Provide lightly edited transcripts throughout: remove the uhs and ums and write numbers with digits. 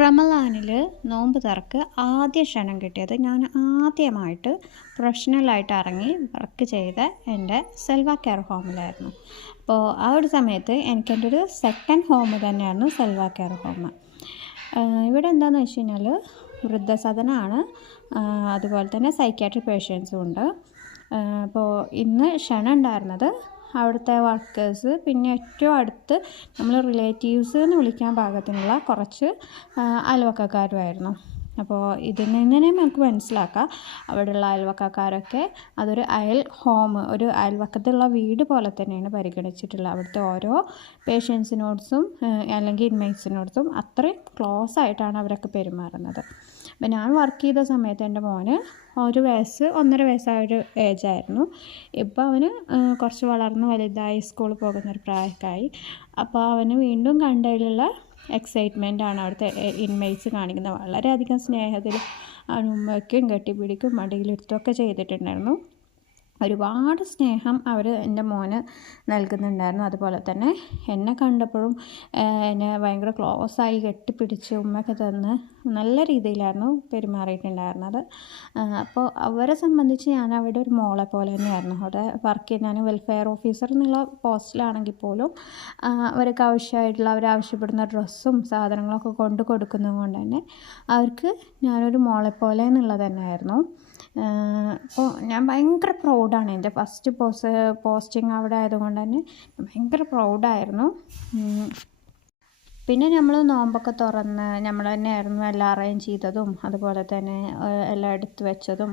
റമളാനിൽ നോമ്പ് തുറക്ക് ആദ്യ ക്ഷണം കിട്ടിയത് ഞാൻ ആദ്യമായിട്ട് പ്രൊഫഷണലായിട്ട് ഇറങ്ങി വർക്ക് ചെയ്ത എൻ്റെ സെൽവ കെയർ ഹോമിലായിരുന്നു. അപ്പോൾ ആ ഒരു സമയത്ത് എനിക്ക് എൻ്റെ ഒരു സെക്കൻഡ് ഹോം തന്നെയായിരുന്നു സെൽവ കെയർ ഹോം. ഇവിടെ എന്താണെന്ന് വെച്ച് കഴിഞ്ഞാൽ വൃദ്ധസദനമാണ്, അതുപോലെ തന്നെ സൈക്യാട്രിക് പേഷ്യൻസും ഉണ്ട്. അപ്പോൾ ഇന്ന് ക്ഷണം ഉണ്ടായിരുന്നത് അവിടുത്തെ വർക്കേഴ്സ്, പിന്നെ ഏറ്റവും അടുത്ത് നമ്മൾ റിലേറ്റീവ്സ് എന്ന് വിളിക്കാൻ പാകത്തിനുള്ള കുറച്ച് അയൽവക്കക്കാരുമായിരുന്നു. അപ്പോൾ ഇതിൽ നിന്ന് നമുക്ക് മനസ്സിലാക്കാം അവിടെയുള്ള അയൽവക്കക്കാരൊക്കെ അതൊരു ഒരു അയൽവക്കത്തുള്ള വീട് പോലെ തന്നെയാണ് പരിഗണിച്ചിട്ടുള്ളത്. അവിടുത്തെ ഓരോ പേഷ്യൻസിനോടസും അല്ലെങ്കിൽ ഇൻമേറ്റ്സിനോടസും അത്രയും ക്ലോസ് ആയിട്ടാണ് അവരൊക്കെ പെരുമാറുന്നത്. അപ്പം ഞാൻ വർക്ക് ചെയ്ത സമയത്ത് എൻ്റെ മോന് 1 വയസ്സ് 1.5 വയസ്സായ ഒരു ഏജായിരുന്നു. ഇപ്പോൾ അവന് കുറച്ച് വളർന്ന് വലുതായി സ്കൂളിൽ പോകുന്നൊരു പ്രായമൊക്കെയായി. അപ്പോൾ അവന് വീണ്ടും കണ്ടതിലുള്ള എക്സൈറ്റ്മെൻറ്റാണ് അവിടുത്തെ ഇൻമേറ്റ്സ് കാണിക്കുന്നത്. വളരെയധികം സ്നേഹത്തിൽ അവൻ ഉമ്മയ്ക്കും കെട്ടിപ്പിടിക്കും മടിയിലിരുത്തുമൊക്കെ ചെയ്തിട്ടുണ്ടായിരുന്നു. ഒരുപാട് സ്നേഹം അവർ എൻ്റെ മോന് നൽകുന്നുണ്ടായിരുന്നു. അതുപോലെ തന്നെ എന്നെ കണ്ടപ്പോഴും എന്നെ ഭയങ്കര ക്ലോസായി കെട്ടിപ്പിടിച്ച് ഉമ്മയൊക്കെ തന്ന് നല്ല രീതിയിലായിരുന്നു പെരുമാറിയിട്ടുണ്ടായിരുന്നത്. അപ്പോൾ അവരെ സംബന്ധിച്ച് ഞാൻ അവിടെ ഒരു മോളെ പോലെ തന്നെയായിരുന്നു. അവിടെ വർക്ക് ചെയ്ത് ഞാൻ വെൽഫെയർ ഓഫീസർ എന്നുള്ള പോസ്റ്റിലാണെങ്കിൽ പോലും അവർക്ക് അവരാവശ്യപ്പെടുന്ന ഡ്രസ്സും സാധനങ്ങളൊക്കെ കൊണ്ട് കൊടുക്കുന്നത് കൊണ്ട് തന്നെ അവർക്ക് ഞാനൊരു മോളെ പോലെ എന്നുള്ളത് തന്നെയായിരുന്നു. അപ്പോൾ ഞാൻ ഭയങ്കര പ്രൗഡാണ്. എൻ്റെ ഫസ്റ്റ് പോസ്റ്റിങ് അവിടെ ആയതുകൊണ്ട് തന്നെ ഭയങ്കര പ്രൗഡായിരുന്നു. പിന്നെ നമ്മൾ നോമ്പൊക്കെ തുറന്ന് നമ്മൾ തന്നെയായിരുന്നു എല്ലാം അറേഞ്ച് ചെയ്തതും, അതുപോലെ തന്നെ എല്ലാം എടുത്തു വെച്ചതും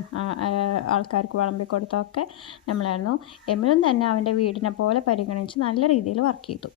ആൾക്കാർക്ക് വിളമ്പി കൊടുത്തതൊക്കെ നമ്മളായിരുന്നു. എമിലും തന്നെ അവൻ്റെ വീടിനെ പോലെ പരിഗണിച്ച് നല്ല രീതിയിൽ വർക്ക് ചെയ്തു.